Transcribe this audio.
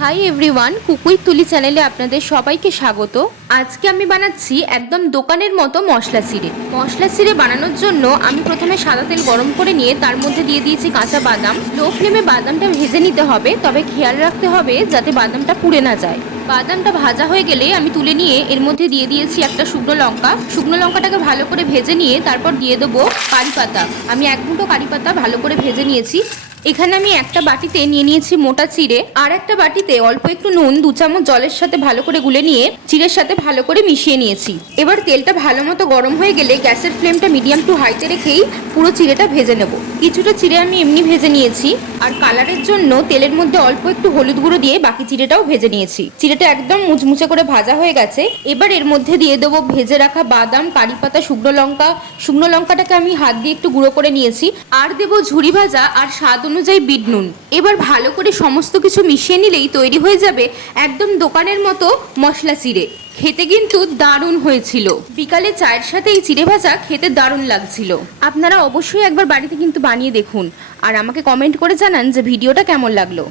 Hi everyone, কুকুই তুলি চ্যানেলে আপনাদের সবাইকে স্বাগত। আজকে আমি বানাচ্ছি একদম দোকানের মতো মশলা চিড়ে। মশলা চিড়ে বানানোর জন্য আমি প্রথমে সাদা তেল গরম করে নিয়ে তার মধ্যে দিয়ে দিয়েছি কাঁচা বাদাম। লো ফ্লেমে বাদামটা ভেজে নিতে হবে, তবে খেয়াল রাখতে হবে যাতে বাদামটা পুড়ে না যায়। বাদামটা ভাজা হয়ে গেলে আমি তুলে নিয়ে এর মধ্যে দিয়ে দিয়েছি একটা শুকনো লঙ্কা। শুকনো লঙ্কাটাকে ভালো করে ভেজে নিয়ে তারপর দিয়ে দেবো কারি পাতা। আমি এক মুঠো কারি পাতা ভালো করে ভেজে নিয়েছি। এখানে আমি একটা বাটিতে নিয়ে নিয়েছি মোটা চিড়ে, আর একটা বাটিতে অল্প একটু নুন 2 চামচ জলের সাথে ভালো করে গুলে নিয়ে চিড়ের সাথে ভালো করে মিশিয়ে নিয়েছি। এবার তেলটা ভালো মতো গরম হয়ে গেলে গ্যাসের ফ্লেমটা মিডিয়াম টু হাইতে রেখেই পুরো চিড়েটা ভেজে নেব। কিছুটা চিড়ে আমি এমনি ভেজে নিয়েছি, আর কালারের জন্য তেলের মধ্যে অল্প একটু হলুদ গুঁড়ো দিয়ে বাকি চিড়েটাও ভেজে নিয়েছি। চিড়েটা একদম মুচমুচে করে ভাজা হয়ে গেছে। এবার এর মধ্যে দিয়ে দেবো ভেজে রাখা বাদাম, কারি পাতা, শুকনো লঙ্কা। শুকনো লঙ্কাটাকে আমি হাত দিয়ে একটু গুঁড়ো করে নিয়েছি, আর দেবো ঝুরি ভাজা আর স্বাদ অনুযায়ী বিট নুন। এবার ভালো করে সমস্ত কিছু মিশিয়ে নিলেই তৈরি হয়ে যাবে একদম দোকানের মতো মশলা চিড়ে। খেতে কিন্তু দারুণ হয়েছিল। বিকালে চায়ের সাথে এই চিড়ে ভাজা খেতে দারুণ লাগছিল। আপনারা অবশ্যই একবার বাড়িতে কিন্তু বানিয়ে দেখুন, আর আমাকে কমেন্ট করে জানান যে ভিডিওটা কেমন লাগলো।